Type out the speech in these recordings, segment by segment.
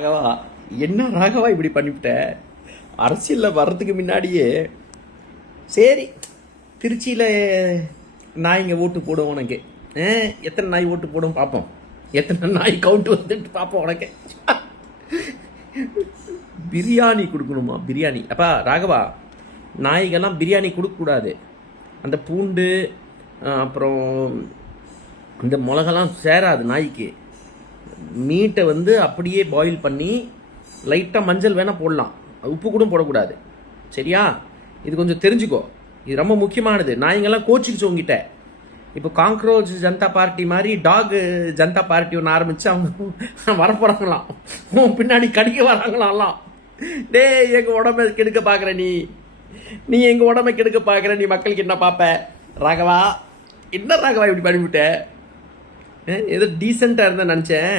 ராகவா, என்ன ராகவா இப்படி பண்ணிவிட்ட? அரசியலில் வர்றதுக்கு முன்னாடியே சரி, திருச்சியில் நாய்ங்க ஓட்டு போடும் உனக்கு. எத்தனை நாய் ஓட்டு போடும் பார்ப்போம், எத்தனை நாய் கவுண்ட் வந்துட்டு பார்ப்போம் உனக்கு. பிரியாணி கொடுக்கணுமா? பிரியாணி அப்பா ராகவா, நாய்கெல்லாம் பிரியாணி கொடுக்கக்கூடாது. அந்த பூண்டு அப்புறம் இந்த மிளகெல்லாம் சேராது நாய்க்கு. மீட்டை வந்து அப்படியே பாயில் பண்ணி லைட்டாக மஞ்சள் வேணால் போடலாம், உப்பு கூட போடக்கூடாது. சரியா? இது கொஞ்சம் தெரிஞ்சுக்கோ, இது ரொம்ப முக்கியமானது. நாய்ங்கெல்லாம் கோச்சிக்கிச்சு உங்ககிட்ட. இப்போ காங்க்ரோச் ஜனதா பார்ட்டி மாதிரி டாக் ஜனதா பார்ட்டி ஒன்று ஆரம்பித்து அவங்க வரப்போகிறாங்களாம், பின்னாடி கடிக்க வராங்களாம். டே, எங்கள் உடம்பை கெடுக்க பார்க்குற நீ எங்கள் உடம்பை கெடுக்க பார்க்குற, நீ மக்களுக்கு என்ன பார்ப்ப? ராகவா, என்ன ராகவா இப்படி பண்ணிவிட்ட? ஏதோ டீசெண்டாக இருந்தேன் நினச்சேன்.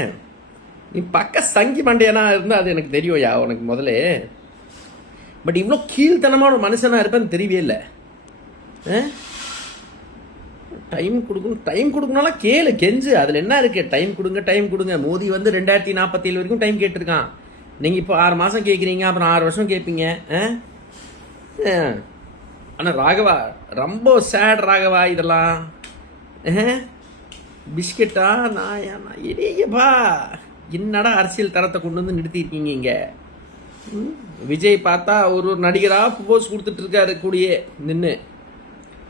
நீ பக்க சங்கி மண்டையனா இருந்தால் அது எனக்கு தெரியும்யா உனக்கு முதல்ல. பட் இவ்வளோ கீழ்த்தனமான ஒரு மனுஷனாக இருப்பேன்னு தெரியவே இல்லை. டைம் கொடுக்கணும்லாம் கேளு, கெஞ்சு, அதில் என்ன இருக்கு? டைம் கொடுங்க. மோடி வந்து 2047 வரைக்கும் டைம் கேட்டிருக்கான். நீங்கள் இப்போ 6 மாதம் கேட்குறீங்க, அப்புறம் 6 வருஷம் கேட்பீங்க. ஆனால் ராகவா ரொம்ப சேட் ராகவா. இதெல்லாம் பிஸ்கெட்டா நாயா இடையப்பா, என்னடா அரசியல் தரத்தை கொண்டு வந்து நிறுத்தியிருக்கீங்க இங்கே. விஜய் பார்த்தா ஒரு நடிகராக ப்ரொபோஸ் கொடுத்துட்ருக்காரு கூடியே நின்று.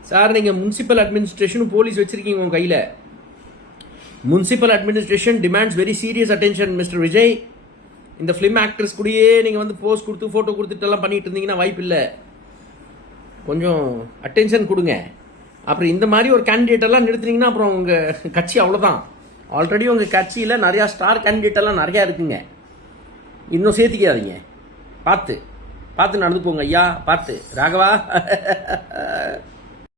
சார், நீங்கள் முனிசிபல் அட்மினிஸ்ட்ரேஷனும் போலீஸ் வச்சுருக்கீங்க உங்கள் கையில். Municipal administration demands very serious attention mister Vijay. இந்த ஃபிலிம் ஆக்டர்ஸ் கூடயே நீங்கள் வந்து போஸ் கொடுத்து ஃபோட்டோ கொடுத்துட்டெல்லாம் பண்ணிகிட்டு இருந்தீங்கன்னா வாய்ப்பு இல்லை. கொஞ்சம் அட்டென்ஷன் கொடுங்க. அப்புறம் இந்த மாதிரி ஒரு கேண்டிடேட்டெல்லாம் நிறுத்துனீங்கன்னா அப்புறம் உங்கள் கட்சி அவ்வளோதான். ஆல்ரெடி உங்கள் கட்சியில் நிறையா ஸ்டார் கேண்டிடேட்டெல்லாம் நிறையா இருக்குங்க, இன்னும் சேர்த்துக்காதீங்க. பார்த்து நடந்து போங்க ஐயா, பார்த்து ராகவா.